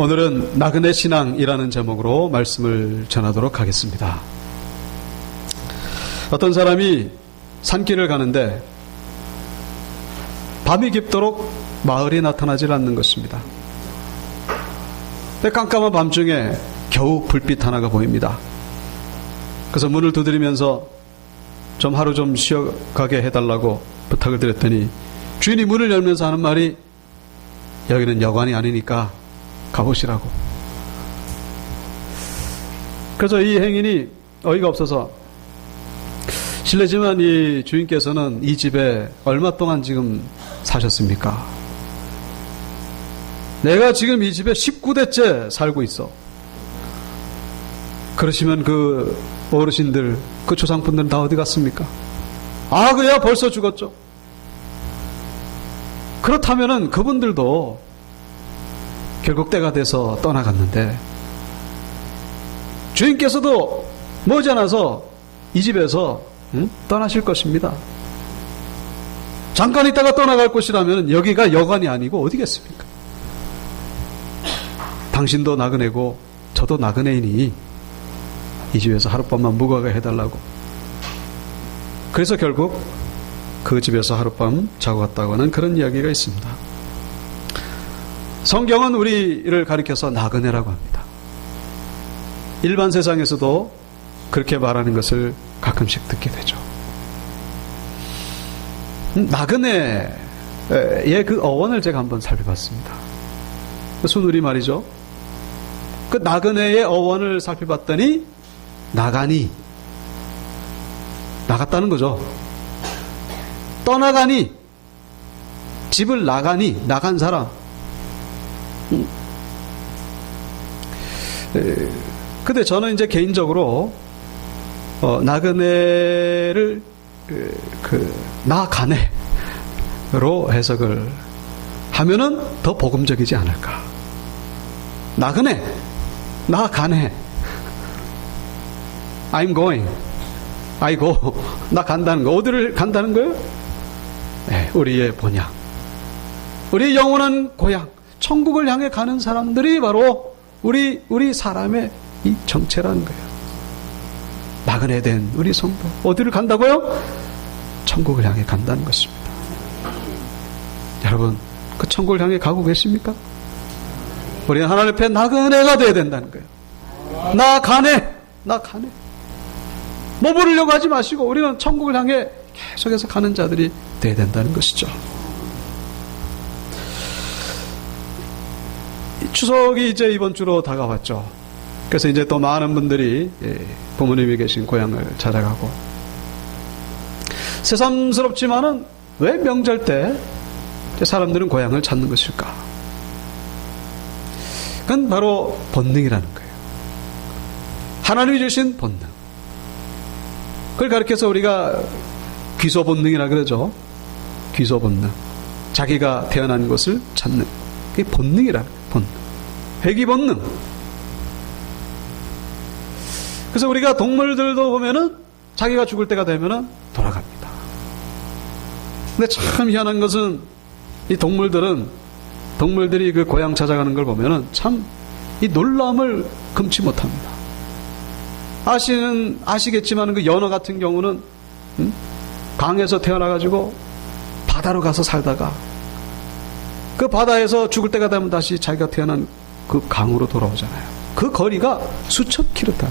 오늘은 나그네 신앙이라는 제목으로 말씀을 전하도록 하겠습니다. 어떤 사람이 산길을 가는데 밤이 깊도록 마을이 나타나질 않는 것입니다. 깜깜한 밤중에 겨우 불빛 하나가 보입니다. 그래서 문을 두드리면서 좀 하루 좀 쉬어가게 해달라고 부탁을 드렸더니 주인이 문을 열면서 하는 말이 여기는 여관이 아니니까 가보시라고. 그래서 이 행인이 어이가 없어서 실례지만 이 주인께서는 이 집에 얼마 동안 지금 사셨습니까? 내가 지금 이 집에 19대째 살고 있어. 그러시면 그 어르신들, 그 조상분들은 다 어디 갔습니까? 아, 그야 벌써 죽었죠. 그렇다면은 그분들도 결국 때가 돼서 떠나갔는데 주인께서도 머지않아서 이 집에서 떠나실 것입니다. 잠깐 있다가 떠나갈 곳이라면 여기가 여관이 아니고 어디겠습니까? 당신도 나그네고 저도 나그네이니 이 집에서 하룻밤만 묵어가 해달라고. 그래서 결국 그 집에서 하룻밤 자고 갔다고 하는 그런 이야기가 있습니다. 성경은 우리를 가리켜서 나그네라고 합니다. 일반 세상에서도 그렇게 말하는 것을 가끔씩 듣게 되죠. 나그네의 그 어원을 제가 한번 살펴봤습니다. 순우리 말이죠. 그 나그네의 어원을 살펴봤더니 나가니, 나갔다는 거죠. 떠나가니, 집을 나가니, 나간 사람. 근데 저는 이제 개인적으로 나그네를 나가네로 해석을 하면은 더 복음적이지 않을까. 나그네, 나가네. I'm going, I go. 나 간다는 거. 어디를 간다는 거예요? 네, 우리의 본향, 우리의 영원한 고향, 천국을 향해 가는 사람들이 바로 우리 사람의 이 정체라는 거예요. 나그네 된 우리 성도 어디를 간다고요? 천국을 향해 간다는 것입니다. 여러분, 그 천국을 향해 가고 계십니까? 우리는 하나님 앞에 나그네가 되어야 된다는 거예요. 나 가네. 머무르려고 하지 마시고 우리는 천국을 향해 계속해서 가는 자들이 되어야 된다는 것이죠. 추석이 이제 이번 주로 다가왔죠. 그래서 이제 또 많은 분들이 부모님이 계신 고향을 찾아가고, 새삼스럽지만은 왜 명절 때 사람들은 고향을 찾는 것일까? 그건 바로 본능이라는 거예요. 하나님이 주신 본능. 그걸 가르쳐서 우리가 귀소 본능이라 그러죠. 귀소 본능. 자기가 태어난 곳을 찾는. 그게 본능이라는 거예요. 본능. 회귀 본능. 그래서 우리가 동물들도 보면은 자기가 죽을 때가 되면은 돌아갑니다. 근데 참 희한한 것은 이 동물들이 그 고향 찾아가는 걸 보면은 참 이 놀라움을 금치 못합니다. 아시겠지만 그 연어 같은 경우는 강에서 태어나가지고 바다로 가서 살다가 그 바다에서 죽을 때가 되면 다시 자기가 태어난 그 강으로 돌아오잖아요. 그 거리가 수천 킬로다.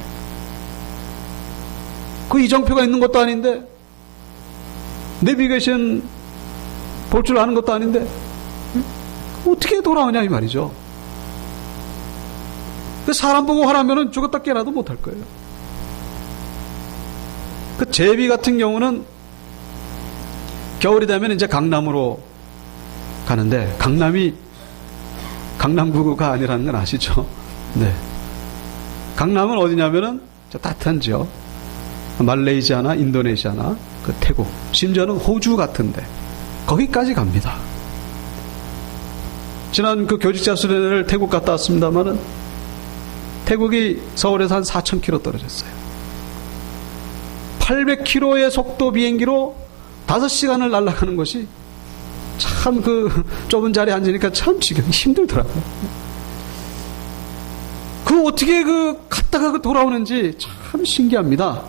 그 이정표가 있는 것도 아닌데, 내비게이션 볼 줄 아는 것도 아닌데 어떻게 돌아오냐 이 말이죠. 사람 보고 화나면은 죽었다 깨나도 못할 거예요. 그 제비 같은 경우는 겨울이 되면 이제 강남으로 가는데, 강남구가 아니라는 건 아시죠? 네. 강남은 어디냐면은 저 따뜻한 지역, 말레이시아나 인도네시아나 그 태국, 심지어는 호주 같은데 거기까지 갑니다. 지난 그 교직자 수련회를 태국 갔다 왔습니다만은 태국이 서울에서 한 4,000km 떨어졌어요. 800km의 속도 비행기로 5시간을 날아가는 것이 참 그 좁은 자리에 앉으니까 참 지금 힘들더라고요. 어떻게 갔다가 돌아오는지 참 신기합니다.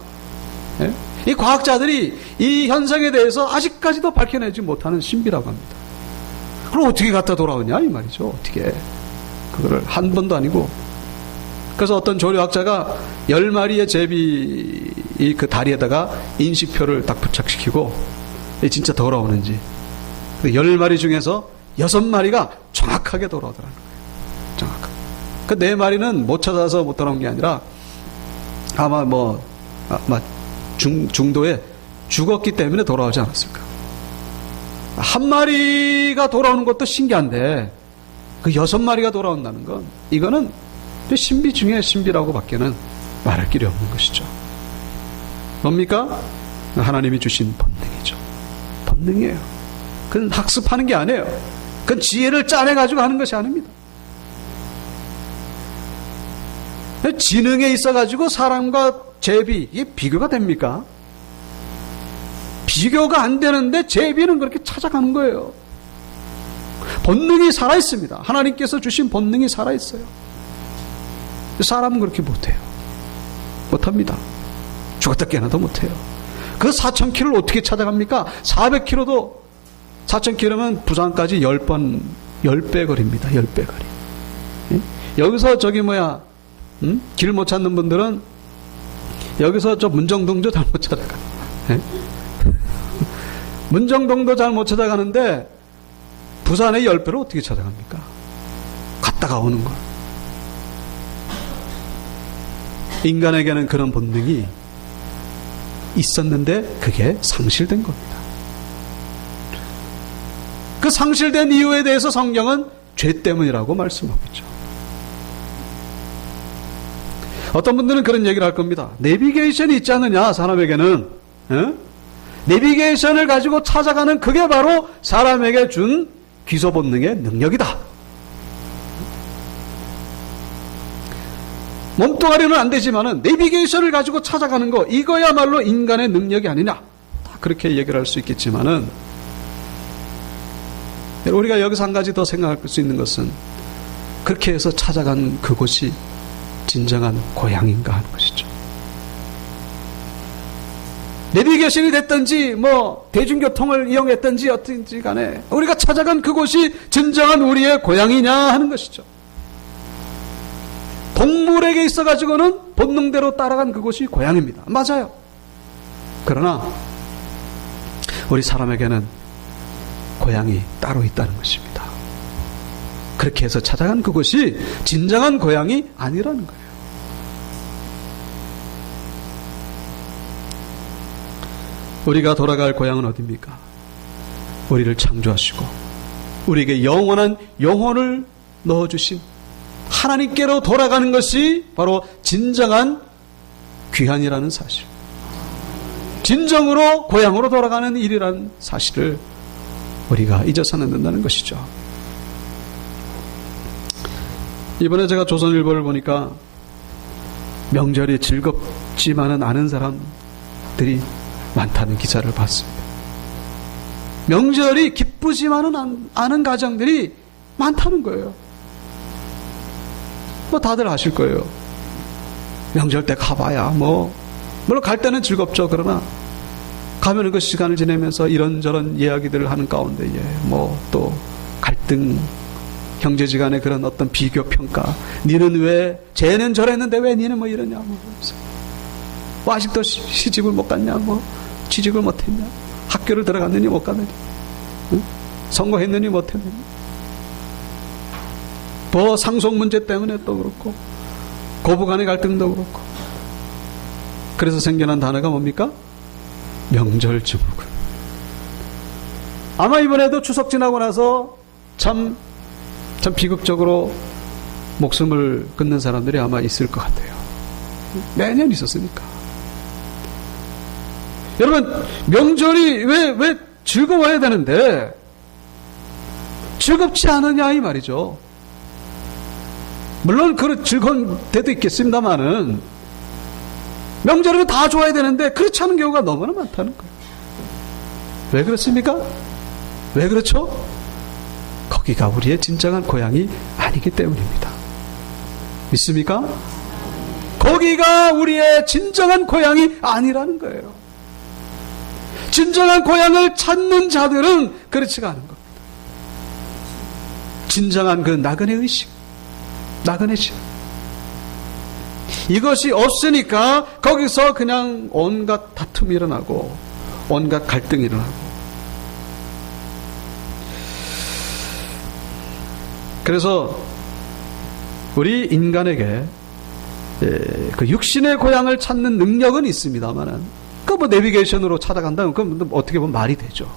예? 이 과학자들이 이 현상에 대해서 아직까지도 밝혀내지 못하는 신비라고 합니다. 그럼 어떻게 갔다 돌아오냐 이 말이죠. 어떻게 그거를 한 번도 아니고. 그래서 어떤 조류학자가 10마리의 제비 그 다리에다가 인식표를 딱 부착시키고 진짜 돌아오는지 10마리 중에서 6마리가 정확하게 돌아오더라는 거예요. 정확하게. 그 4마리는 못 찾아서 못 돌아온 게 아니라 아마 중도에 죽었기 때문에 돌아오지 않았을까. 한 마리가 돌아오는 것도 신기한데 그 6마리가 돌아온다는 건 이거는 신비 중에 신비라고 밖에는 말할 길이 없는 것이죠. 뭡니까? 하나님이 주신 본능이죠. 본능이에요. 그건 학습하는 게 아니에요. 그건 지혜를 짜내가지고 하는 것이 아닙니다. 지능에 있어가지고 사람과 제비, 이게 비교가 됩니까? 비교가 안 되는데 제비는 그렇게 찾아가는 거예요. 본능이 살아있습니다. 하나님께서 주신 본능이 살아있어요. 사람은 그렇게 못해요. 못합니다. 죽었다 깨어나도 못해요. 그 4,000km를 어떻게 찾아갑니까? 400km도 4,000km면 부산까지 10배 거리입니다. 10배 거리. 여기서 길 못 찾는 분들은 여기서 저 문정동도 잘 못 찾아가. 문정동도 잘 못 찾아가는데 부산의 10배를 어떻게 찾아갑니까? 갔다가 오는 거. 인간에게는 그런 본능이 있었는데 그게 상실된 겁니다. 그 상실된 이유에 대해서 성경은 죄 때문이라고 말씀하고 있죠. 어떤 분들은 그런 얘기를 할 겁니다. 내비게이션이 있지 않느냐, 사람에게는. 내비게이션을 가지고 찾아가는 그게 바로 사람에게 준 귀소 본능의 능력이다. 몸뚱아리는 안 되지만은 내비게이션을 가지고 찾아가는 거, 이거야말로 인간의 능력이 아니냐. 그렇게 얘기를 할 수 있겠지만은 우리가 여기서 한 가지 더 생각할 수 있는 것은 그렇게 해서 찾아간 그곳이 진정한 고향인가 하는 것이죠. 내비게이션이 됐든지 대중교통을 이용했든지 어떤지 간에 우리가 찾아간 그곳이 진정한 우리의 고향이냐 하는 것이죠. 동물에게 있어가지고는 본능대로 따라간 그곳이 고향입니다. 맞아요. 그러나 우리 사람에게는 고향이 따로 있다는 것입니다. 그렇게 해서 찾아간 그곳이 진정한 고향이 아니라는 거예요. 우리가 돌아갈 고향은 어디입니까? 우리를 창조하시고 우리에게 영원한 영혼을 넣어주신 하나님께로 돌아가는 것이 바로 진정한 귀환이라는 사실, 진정으로 고향으로 돌아가는 일이라는 사실을 우리가 잊어서는 안 된다는 것이죠. 이번에 제가 조선일보를 보니까 명절이 즐겁지만은 않은 사람들이 많다는 기사를 봤습니다. 명절이 기쁘지만은 않은 가정들이 많다는 거예요. 다들 아실 거예요. 명절 때 가봐야 물론 갈 때는 즐겁죠. 그러나 가면은 그 시간을 지내면서 이런저런 이야기들을 하는 가운데 또 갈등, 형제지간의 그런 어떤 비교 평가, 니는 왜 쟤는 저랬는데 왜 니는 이러냐, 아직도 시집을 못 갔냐, 취직을 못 했냐, 학교를 들어갔느니 못 갔느니, 선거했느니 못 했느니, 상속 문제 때문에 또 그렇고, 고부간의 갈등도 그렇고. 그래서 생겨난 단어가 뭡니까? 명절 증후군. 아마 이번에도 추석 지나고 나서 참 비극적으로 목숨을 끊는 사람들이 아마 있을 것 같아요. 매년 있었으니까. 여러분, 명절이 왜 즐거워야 되는데 즐겁지 않으냐 이 말이죠. 물론 그런 즐거운 때도 있겠습니다만은 명절이면 다 좋아야 되는데 그렇지 않은 경우가 너무나 많다는 거예요. 왜 그렇습니까? 왜 그렇죠? 거기가 우리의 진정한 고향이 아니기 때문입니다. 믿습니까? 거기가 우리의 진정한 고향이 아니라는 거예요. 진정한 고향을 찾는 자들은 그렇지가 않은 겁니다. 진정한 그 나그네 의식, 나그네 식. 이것이 없으니까 거기서 그냥 온갖 다툼이 일어나고 온갖 갈등이 일어나고. 그래서 우리 인간에게 그 육신의 고향을 찾는 능력은 있습니다만은 그 뭐 내비게이션으로 찾아간다면 그건 어떻게 보면 말이 되죠.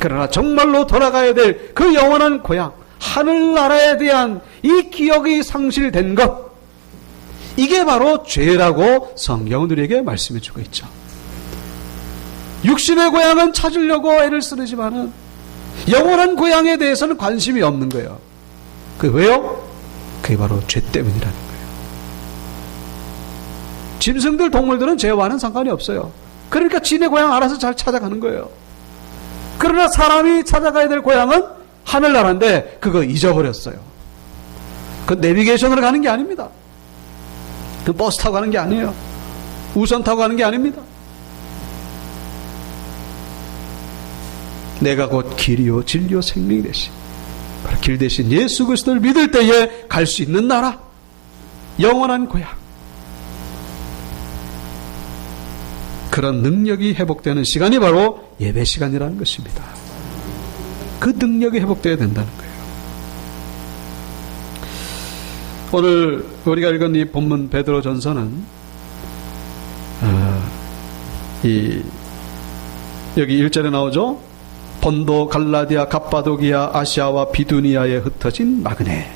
그러나 정말로 돌아가야 될 그 영원한 고향, 하늘나라에 대한 이 기억이 상실된 것, 이게 바로 죄라고 성경은 우리에게 말씀해 주고 있죠. 육신의 고향은 찾으려고 애를 쓰지만은 영원한 고향에 대해서는 관심이 없는 거예요. 그 왜요? 그게 바로 죄 때문이라는 거예요. 짐승들, 동물들은 죄와는 상관이 없어요. 그러니까 지네 고향 알아서 잘 찾아가는 거예요. 그러나 사람이 찾아가야 될 고향은 하늘나라인데 그거 잊어버렸어요. 그 내비게이션으로 가는 게 아닙니다. 그 버스 타고 가는 게 아니에요. 우선 타고 가는 게 아닙니다. 내가 곧 길이요 진리요 생명이 되신, 바로 길 대신 예수 그리스도를 믿을 때에 갈 수 있는 나라, 영원한 고향. 그런 능력이 회복되는 시간이 바로 예배 시간이라는 것입니다. 그 능력이 회복되어야 된다는 거예요. 오늘 우리가 읽은 이 본문 베드로전서는 여기 1절에 나오죠. 본도, 갈라디아, 갑바도기아, 아시아와 비두니아에 흩어진 나그네.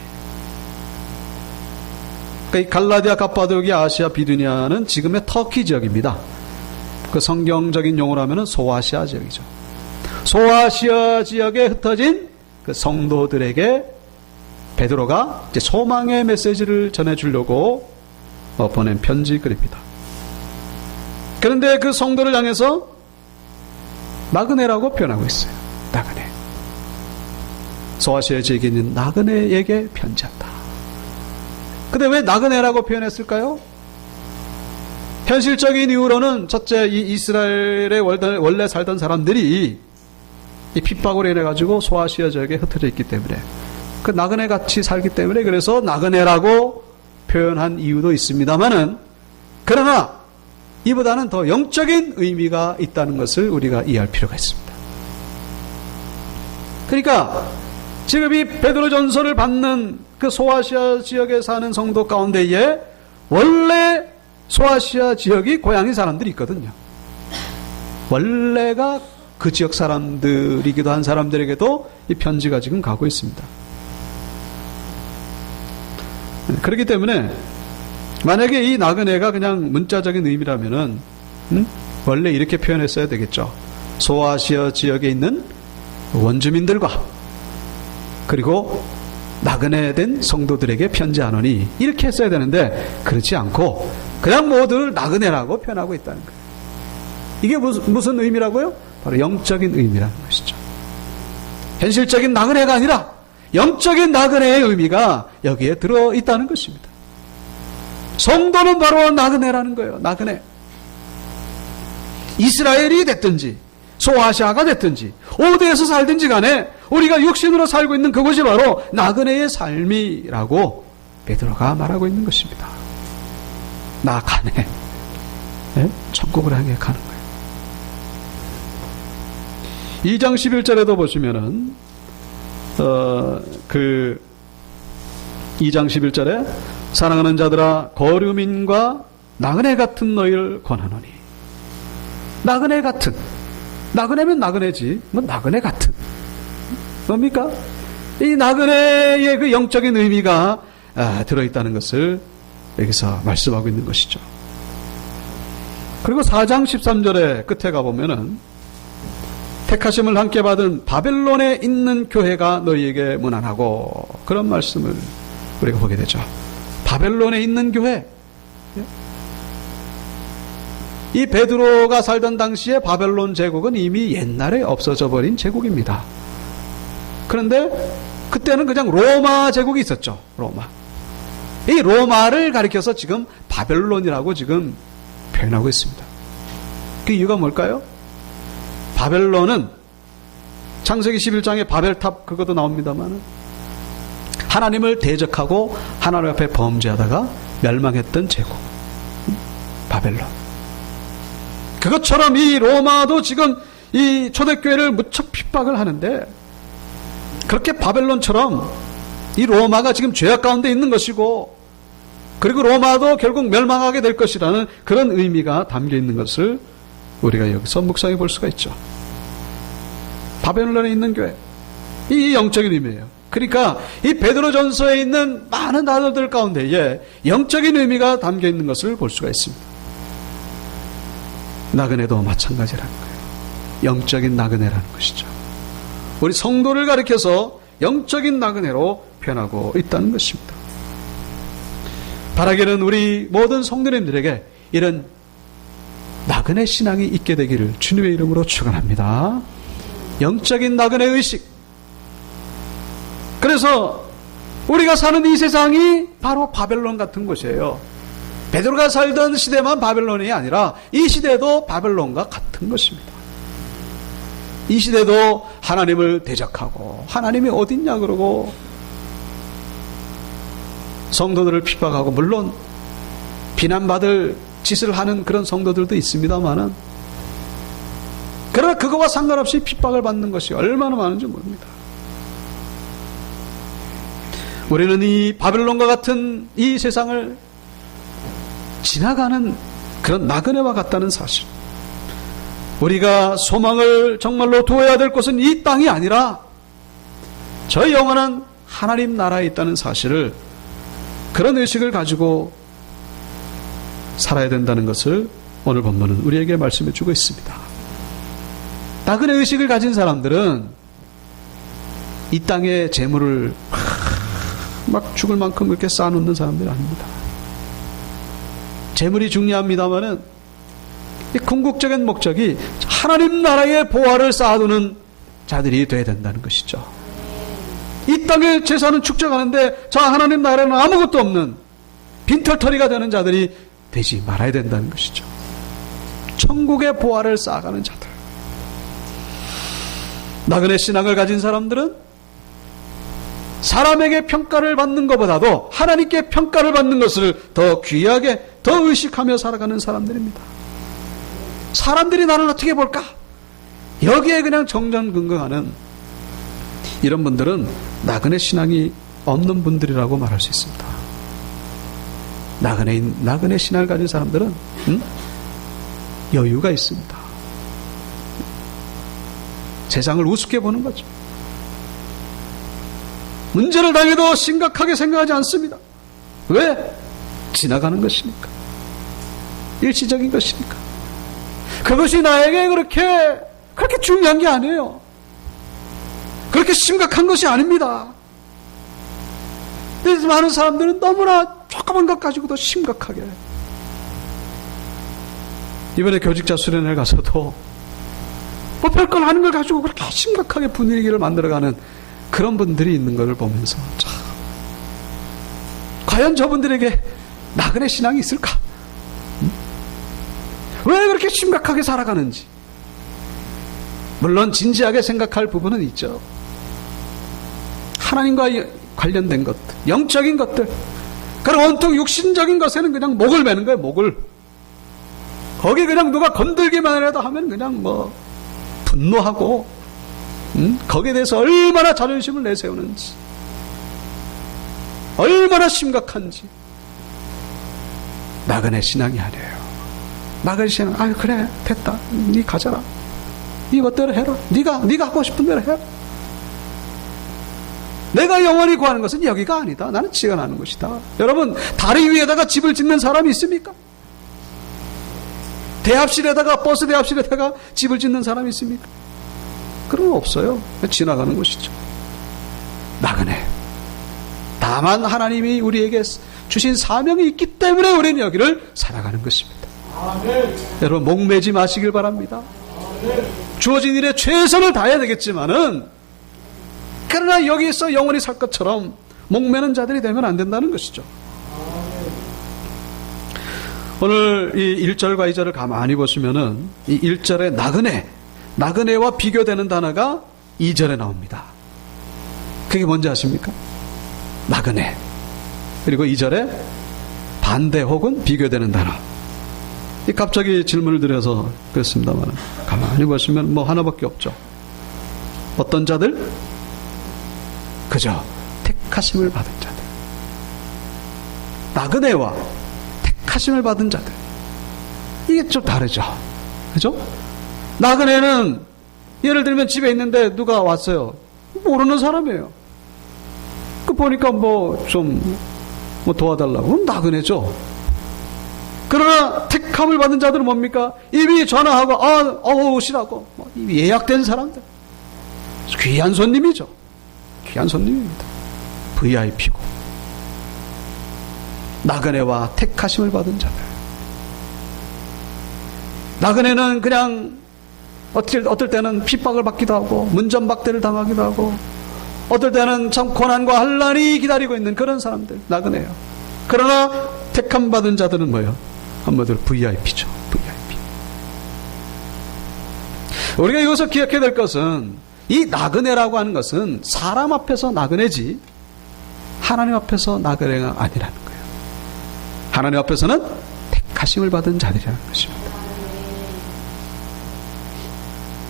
그러니까 이 갈라디아, 갑바도기아, 아시아, 비두니아는 지금의 터키 지역입니다. 그 성경적인 용어로 하면 소아시아 지역이죠. 소아시아 지역에 흩어진 그 성도들에게 베드로가 이제 소망의 메시지를 전해주려고 보낸 편지 글입니다. 그런데 그 성도를 향해서 나그네라고 표현하고 있어요. 나그네. 소아시아 지역에 있는 나그네에게 편지한다. 근데 왜 나그네라고 표현했을까요? 현실적인 이유로는 첫째, 이 이스라엘에 원래 살던 사람들이 이 핍박으로 인해 가지고 소아시아 지역에 흩어져 있기 때문에, 그 나그네 같이 살기 때문에 그래서 나그네라고 표현한 이유도 있습니다만은, 그러나 이보다는 더 영적인 의미가 있다는 것을 우리가 이해할 필요가 있습니다. 그러니까 지금 이 베드로전서를 받는 그 소아시아 지역에 사는 성도 가운데에 원래 소아시아 지역이 고향인 사람들이 있거든요. 원래가 그 지역 사람들이기도 한 사람들에게도 이 편지가 지금 가고 있습니다. 그렇기 때문에 만약에 이 나그네가 그냥 문자적인 의미라면은 원래 이렇게 표현했어야 되겠죠. 소아시아 지역에 있는 원주민들과 그리고 나그네된 성도들에게 편지하노니, 이렇게 했어야 되는데 그렇지 않고 그냥 모두를 나그네라고 표현하고 있다는 거예요. 이게 무슨 의미라고요? 바로 영적인 의미라는 것이죠. 현실적인 나그네가 아니라 영적인 나그네의 의미가 여기에 들어있다는 것입니다. 성도는 바로 나그네라는 거예요. 나그네. 이스라엘이 됐든지 소아시아가 됐든지 어디에서 살든지 간에 우리가 육신으로 살고 있는 그것이 바로 나그네의 삶이라고 베드로가 말하고 있는 것입니다. 나가네. 네? 천국을 향해 가는 거예요. 2장 11절에도 보시면은 그 2장 11절에 사랑하는 자들아 거류민과 나그네 같은 너희를 권하노니. 나그네 같은. 나그네면 나그네지. 뭐 나그네 같은. 뭡니까? 이 나그네의 그 영적인 의미가 들어있다는 것을 여기서 말씀하고 있는 것이죠. 그리고 4장 13절의 끝에 가보면은 택하심을 함께 받은 바벨론에 있는 교회가 너희에게 문안하고, 그런 말씀을 우리가 보게 되죠. 바벨론에 있는 교회. 이 베드로가 살던 당시에 바벨론 제국은 이미 옛날에 없어져 버린 제국입니다. 그런데 그때는 그냥 로마 제국이 있었죠. 로마. 이 로마를 가리켜서 지금 바벨론이라고 지금 표현하고 있습니다. 그 이유가 뭘까요? 바벨론은 창세기 11장에 바벨탑 그것도 나옵니다만 하나님을 대적하고 하나님 앞에 범죄하다가 멸망했던 제국 바벨론. 그것처럼 이 로마도 지금 이 초대교회를 무척 핍박을 하는데 그렇게 바벨론처럼 이 로마가 지금 죄악 가운데 있는 것이고 그리고 로마도 결국 멸망하게 될 것이라는 그런 의미가 담겨 있는 것을 우리가 여기서 묵상해 볼 수가 있죠. 바벨론에 있는 교회, 이 영적인 의미예요. 그러니까 이 베드로전서에 있는 많은 단어들 가운데에 영적인 의미가 담겨 있는 것을 볼 수가 있습니다. 나그네도 마찬가지라는 거예요. 영적인 나그네라는 것이죠. 우리 성도를 가리켜서 영적인 나그네로 표현하고 있다는 것입니다. 바라기는 우리 모든 성도님들에게 이런 나그네 신앙이 있게 되기를 주님의 이름으로 축원합니다. 영적인 나그네 의식. 그래서 우리가 사는 이 세상이 바로 바벨론 같은 곳이에요. 베드로가 살던 시대만 바벨론이 아니라 이 시대도 바벨론과 같은 것입니다. 이 시대도 하나님을 대적하고 하나님이 어딨냐 그러고 성도들을 핍박하고 물론 비난받을 짓을 하는 그런 성도들도 있습니다만은 그러나 그거와 상관없이 핍박을 받는 것이 얼마나 많은지 모릅니다. 우리는 이 바벨론과 같은 이 세상을 지나가는 그런 나그네와 같다는 사실. 우리가 소망을 정말로 두어야 될 곳은 이 땅이 아니라 저 영원한 하나님 나라에 있다는 사실을 그런 의식을 가지고 살아야 된다는 것을 오늘 본문은 우리에게 말씀해 주고 있습니다. 나그네 의식을 가진 사람들은 이 땅의 재물을 막 죽을 만큼 그렇게 쌓아놓는 사람들이 아닙니다. 재물이 중요합니다만은 이 궁극적인 목적이 하나님 나라의 보화를 쌓아두는 자들이 돼야 된다는 것이죠. 이 땅의 재산은 축적하는데 저 하나님 나라에는 아무것도 없는 빈털터리가 되는 자들이 되지 말아야 된다는 것이죠. 천국의 보화를 쌓아가는 자들. 나그네 신앙을 가진 사람들은 사람에게 평가를 받는 것보다도 하나님께 평가를 받는 것을 더 귀하게 더 의식하며 살아가는 사람들입니다. 사람들이 나를 어떻게 볼까? 여기에 그냥 정전긍긍하는 이런 분들은 나그네 신앙이 없는 분들이라고 말할 수 있습니다. 나그네 신앙을 가진 사람들은 여유가 있습니다. 세상을 우습게 보는 거죠. 문제를 당해도 심각하게 생각하지 않습니다. 왜? 지나가는 것이니까. 일시적인 것이니까. 그것이 나에게 그렇게 중요한 게 아니에요. 그렇게 심각한 것이 아닙니다. 그래서 많은 사람들은 너무나 조그만 것 가지고도 심각하게. 이번에 교직자 수련회 가서도 뭐 별걸 하는 걸 가지고 그렇게 심각하게 분위기를 만들어가는 그런 분들이 있는 것을 보면서 참, 과연 저분들에게 나그네 신앙이 있을까? 왜 그렇게 심각하게 살아가는지. 물론 진지하게 생각할 부분은 있죠. 하나님과 관련된 것들, 영적인 것들. 그럼 온통 육신적인 것에는 그냥 목을 매는 거예요, 목을. 거기 그냥 누가 건들기만 해도 하면 그냥 뭐 분노하고 거기에 대해서 얼마나 자존심을 내세우는지, 얼마나 심각한지. 나그네 신앙이 아니에요. 나그네 신앙은 아유 그래 됐다, 네 가져라, 네 멋대로 해라, 네가 하고 싶은 대로 해라. 내가 영원히 구하는 것은 여기가 아니다. 나는 지가 나는 것이다. 여러분, 다리 위에다가 집을 짓는 사람이 있습니까? 대합실에다가, 버스 대합실에다가 집을 짓는 사람이 있습니까? 그런 건 없어요. 지나가는 것이죠. 나그네. 다만 하나님이 우리에게 주신 사명이 있기 때문에 우리는 여기를 살아가는 것입니다. 아멘. 여러분, 목매지 마시길 바랍니다. 아멘. 주어진 일에 최선을 다해야 되겠지만은, 그러나 여기서 영원히 살 것처럼 목매는 자들이 되면 안 된다는 것이죠. 오늘 이 1절과 2절을 가만히 보시면은 이 1절에 나그네와 비교되는 단어가 2절에 나옵니다. 그게 뭔지 아십니까? 나그네. 그리고 2절에 반대 혹은 비교되는 단어. 갑자기 질문을 드려서 그렇습니다만 가만히 보시면 뭐 하나밖에 없죠. 어떤 자들? 그죠? 택하심을 받은 자들. 나그네와 택하심을 받은 자들. 이게 좀 다르죠. 그죠? 나그네는 예를 들면 집에 있는데 누가 왔어요. 모르는 사람이에요. 그 보니까 뭐 좀 도와달라고. 그럼 나그네죠. 그러나 택함을 받은 자들은 뭡니까? 이미 전화하고 오시라고 예약된 사람들. 귀한 손님이죠. 귀한 손님입니다. VIP고. 나그네와 택하심을 받은 자들. 나그네는 그냥 어떨 때는 핍박을 받기도 하고 문전박대를 당하기도 하고 어떨 때는 참 고난과 환난이 기다리고 있는 그런 사람들. 나그네요. 그러나 택함 받은 자들은 뭐예요? 한마디로 VIP죠. VIP. 우리가 이것을 기억해야 될 것은 이 나그네라고 하는 것은 사람 앞에서 나그네지 하나님 앞에서 나그네가 아니라는 거예요. 하나님 앞에서는 택하심을 받은 자들이라는 것입니다.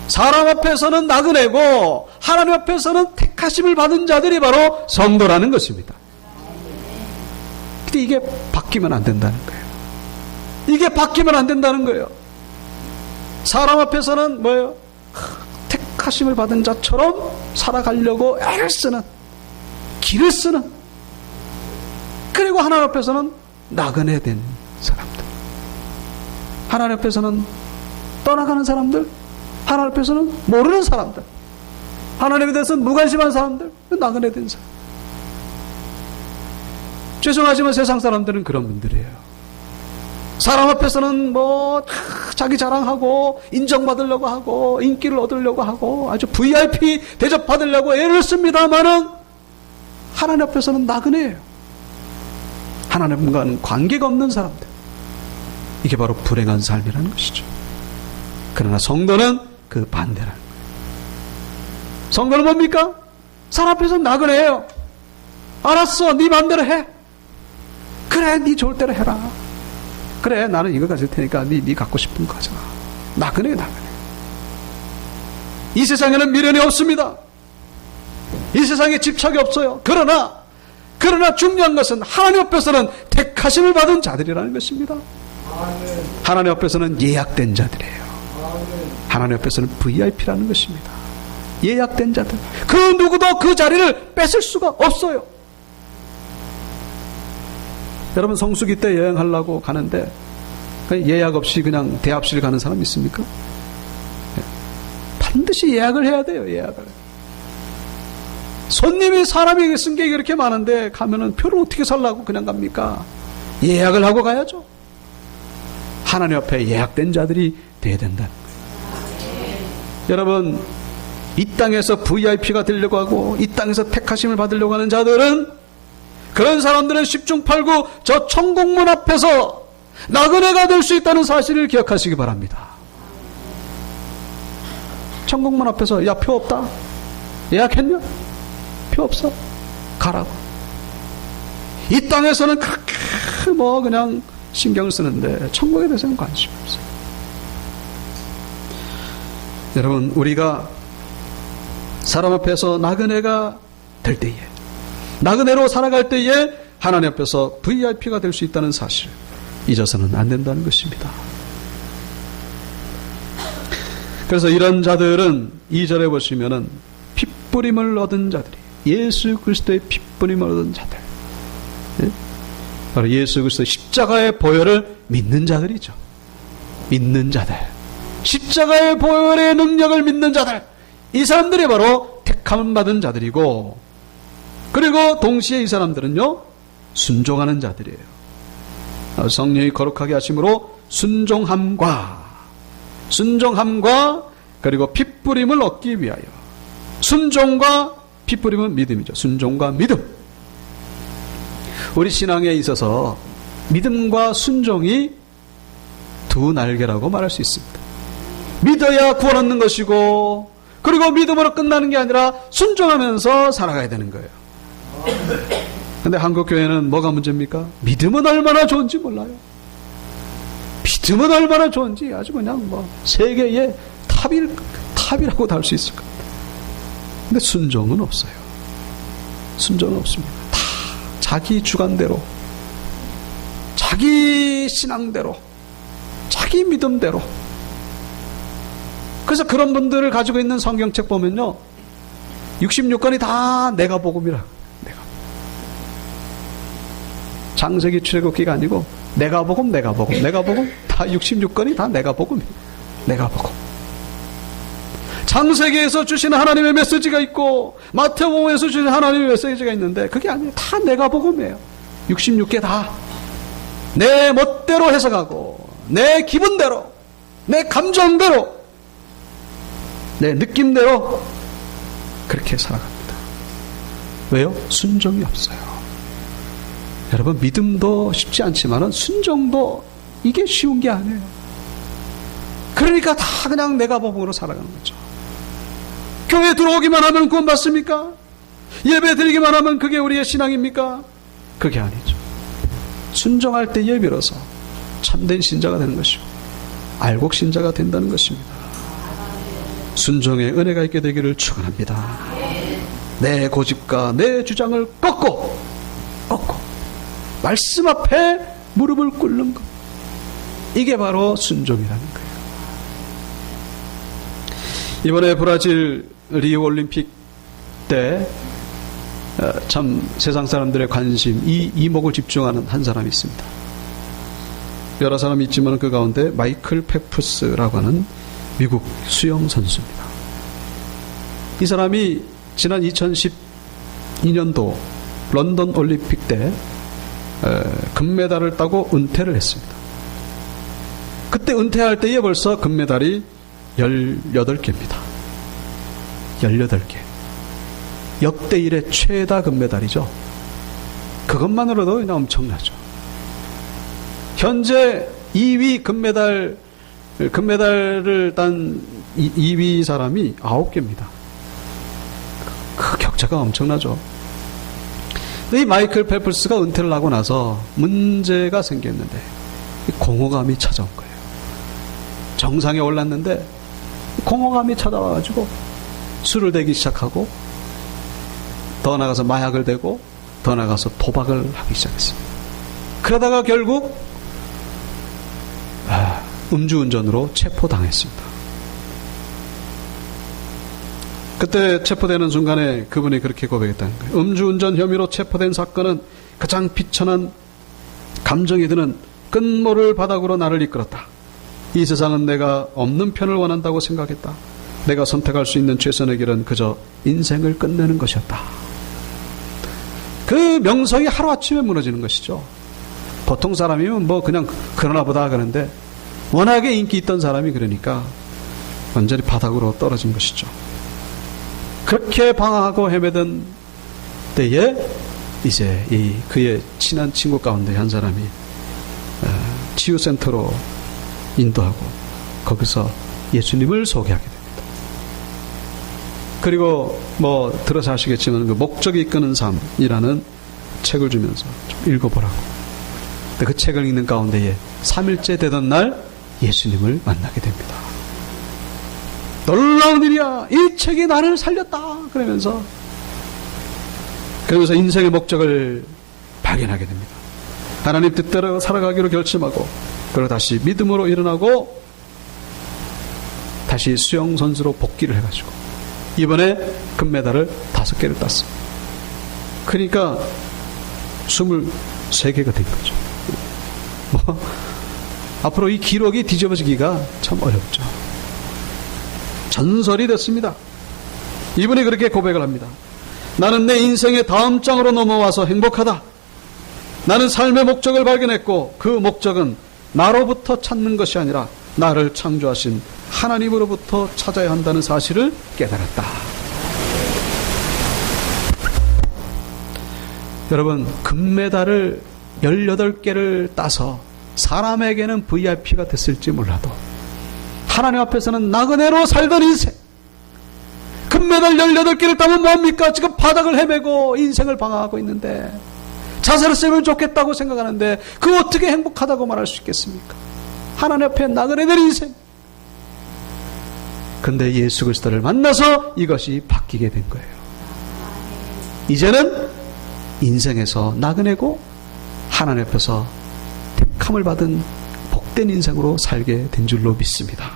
사람 앞에서는 나그네고 하나님 앞에서는 택하심을 받은 자들이 바로 성도라는 것입니다. 근데 이게 바뀌면 안 된다는 거예요. 이게 바뀌면 안 된다는 거예요. 사람 앞에서는 뭐예요? 택하심을 받은 자처럼 살아가려고 애를 쓰는, 길을 쓰는, 그리고 하나님 앞에서는 나그네 된 사람들, 하나님 앞에서는 떠나가는 사람들, 하나님 앞에서는 모르는 사람들, 하나님에 대해서는 무관심한 사람들, 나그네 된 사람. 죄송하지만 세상 사람들은 그런 분들이에요. 사람 앞에서는 자기 자랑하고 인정받으려고 하고 인기를 얻으려고 하고 아주 VIP 대접받으려고 애를 씁니다마는 하나님 앞에서는 나그네예요. 하나님과는 관계가 없는 사람들. 이게 바로 불행한 삶이라는 것이죠. 그러나 성도는 그 반대라는 거예요. 성도는 뭡니까? 사람 앞에서는 나그네예요. 알았어, 네 맘대로 해. 그래, 네 좋을 대로 해라. 그래, 나는 이거 가질 테니까 네 갖고 싶은 거 하자. 나그네. 이 세상에는 미련이 없습니다. 이 세상에 집착이 없어요. 그러나 중요한 것은 하나님 앞에서는 택하심을 받은 자들이라는 것입니다. 하나님 앞에서는 예약된 자들이에요. 하나님 앞에서는 VIP라는 것입니다. 예약된 자들. 그 누구도 그 자리를 뺏을 수가 없어요. 여러분 성수기 때 여행하려고 가는데 예약 없이 그냥 대합실 가는 사람 있습니까? 반드시 예약을 해야 돼요. 예약을. 손님이 사람이 쓴 게 그렇게 많은데 가면은 표를 어떻게 살라고 그냥 갑니까? 예약을 하고 가야죠. 하나님 앞에 예약된 자들이 돼야 된다는 거예요. 여러분 이 땅에서 VIP가 되려고 하고 이 땅에서 택하심을 받으려고 하는 자들은 그런 사람들은 10중 8구 저 천국문 앞에서 나그네가 될 수 있다는 사실을 기억하시기 바랍니다. 천국문 앞에서 야, 표 없다? 예약했냐? 표 없어? 가라고. 이 땅에서는 그렇게 그냥 신경을 쓰는데 천국에 대해서는 관심이 없어요. 여러분 우리가 사람 앞에서 나그네가 될 때에 나그네로 살아갈 때에 하나님 앞에서 VIP가 될 수 있다는 사실을 잊어서는 안 된다는 것입니다. 그래서 이런 자들은 2절에 보시면은 핏부림을 얻은 자들이 예수 그리스도의 핏부림을 얻은 자들, 바로 예수 그리스도 십자가의 보혈을 믿는 자들이죠. 믿는 자들, 십자가의 보혈의 능력을 믿는 자들, 이 사람들이 바로 택함 받은 자들이고, 그리고 동시에 이 사람들은요 순종하는 자들이에요. 성령이 거룩하게 하심으로 순종함과 그리고 핏부림을 얻기 위하여. 순종과 핏부림은 믿음이죠. 순종과 믿음. 우리 신앙에 있어서 믿음과 순종이 두 날개라고 말할 수 있습니다. 믿어야 구원 얻는 것이고, 그리고 믿음으로 끝나는 게 아니라 순종하면서 살아가야 되는 거예요. 근데 한국 교회는 뭐가 문제입니까? 믿음은 얼마나 좋은지 몰라요. 믿음은 얼마나 좋은지 아주 그냥 뭐 세계의 탑이라고도 할 수 있을 겁니다. 근데 순종은 없어요. 순종은 없습니다. 다 자기 주관대로, 자기 신앙대로, 자기 믿음대로. 그래서 그런 분들을 가지고 있는 성경책 보면요, 66권이 다 내가 복음이라. 창세기 출애굽기가 아니고 내가 복음 다 66권이 다 내가 복음이에요. 내가 복음. 창세기에서 주시는 하나님의 메시지가 있고 마태복음에서 주시는 하나님의 메시지가 있는데 그게 아니에요. 다 내가 복음이에요. 66개 다 내 멋대로 해석하고 내 기분대로, 내 감정대로, 내 느낌대로 그렇게 살아갑니다. 왜요? 순종이 없어요. 여러분, 믿음도 쉽지 않지만 순종도 이게 쉬운 게 아니에요. 그러니까 다 그냥 내가 복음으로 살아가는 거죠. 교회 들어오기만 하면 구원 받습니까? 예배 드리기만 하면 그게 우리의 신앙입니까? 그게 아니죠. 순종할 때에 비로소 참된 신자가 되는 것이고 알곡 신자가 된다는 것입니다. 순종의 은혜가 있게 되기를 축원합니다. 내 고집과 내 주장을 꺾고 말씀 앞에 무릎을 꿇는 것, 이게 바로 순종이라는 거예요. 이번에 브라질 리우 올림픽 때 참 세상 사람들의 관심, 이 이목을 집중하는 한 사람이 있습니다. 여러 사람이 있지만 그 가운데 마이클 펠프스라고 하는 미국 수영 선수입니다. 이 사람이 지난 2012년도 런던 올림픽 때 금메달을 따고 은퇴를 했습니다. 그때 은퇴할 때에 벌써 금메달이 18개입니다. 18개. 역대 일의 최다 금메달이죠. 그것만으로도 그냥 엄청나죠. 현재 2위 금메달을 딴 2위 사람이 9개입니다. 그 격차가 엄청나죠. 이 마이클 펠프스가 은퇴를 하고 나서 문제가 생겼는데 공허감이 찾아온 거예요. 정상에 올랐는데 공허감이 찾아와가지고 술을 대기 시작하고 더 나가서 마약을 대고 더 나가서 도박을 하기 시작했습니다. 그러다가 결국 음주운전으로 체포당했습니다. 그때 체포되는 순간에 그분이 그렇게 고백했다는 거예요. 음주운전 혐의로 체포된 사건은 가장 비천한 감정이 드는 끝모를 바닥으로 나를 이끌었다. 이 세상은 내가 없는 편을 원한다고 생각했다. 내가 선택할 수 있는 최선의 길은 그저 인생을 끝내는 것이었다. 그 명성이 하루아침에 무너지는 것이죠. 보통 사람이면 뭐 그냥 그러나 보다 그러는데 워낙에 인기 있던 사람이 그러니까 완전히 바닥으로 떨어진 것이죠. 그렇게 방황하고 헤매던 때에 이제 그의 친한 친구 가운데 한 사람이 치유센터로 인도하고 거기서 예수님을 소개하게 됩니다. 그리고 뭐 들어서 아시겠지만 그 목적이 이끄는 삶이라는 책을 주면서 좀 읽어보라고. 근데 그 책을 읽는 가운데에 3일째 되던 날 예수님을 만나게 됩니다. 놀라운 일이야. 이 책이 나를 살렸다. 그러면서 인생의 목적을 발견하게 됩니다. 하나님 뜻대로 살아가기로 결심하고 그리고 다시 믿음으로 일어나고 다시 수영 선수로 복귀를 해가지고 이번에 금메달을 5개를 땄습니다. 그러니까 23개가 된 거죠. 앞으로 이 기록이 뒤집어지기가 참 어렵죠. 전설이 됐습니다. 이분이 그렇게 고백을 합니다. 나는 내 인생의 다음 장으로 넘어와서 행복하다. 나는 삶의 목적을 발견했고 그 목적은 나로부터 찾는 것이 아니라 나를 창조하신 하나님으로부터 찾아야 한다는 사실을 깨달았다. 여러분, 금메달을 18개를 따서 사람에게는 VIP가 됐을지 몰라도 하나님 앞에서는 나그네로 살던 인생, 금메달 18개를 따면 뭡니까? 지금 바닥을 헤매고 인생을 방황하고 있는데 자살을 쓰면 좋겠다고 생각하는데 그 어떻게 행복하다고 말할 수 있겠습니까? 하나님 앞에 나그네들 인생. 근데 예수 그리스도를 만나서 이것이 바뀌게 된 거예요. 이제는 인생에서 나그네고 하나님 앞에서 택함을 받은 복된 인생으로 살게 된 줄로 믿습니다.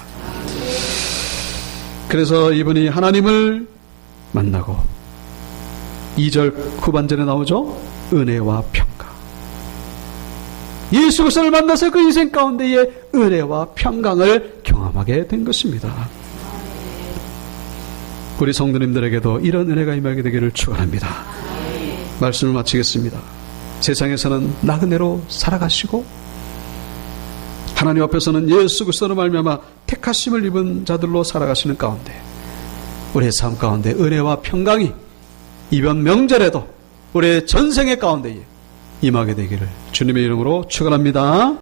그래서 이분이 하나님을 만나고 2절 후반전에 나오죠. 은혜와 평강. 예수 그리스도를 만나서 그 인생 가운데에 은혜와 평강을 경험하게 된 것입니다. 우리 성도님들에게도 이런 은혜가 임하게 되기를 축원합니다. 말씀을 마치겠습니다. 세상에서는 나그네로 살아가시고 하나님 앞에서는 예수 그리스도로 말미암아 택하심을 입은 자들로 살아가시는 가운데 우리의 삶 가운데 은혜와 평강이 이번 명절에도 우리의 전생의 가운데에 임하게 되기를 주님의 이름으로 축원합니다.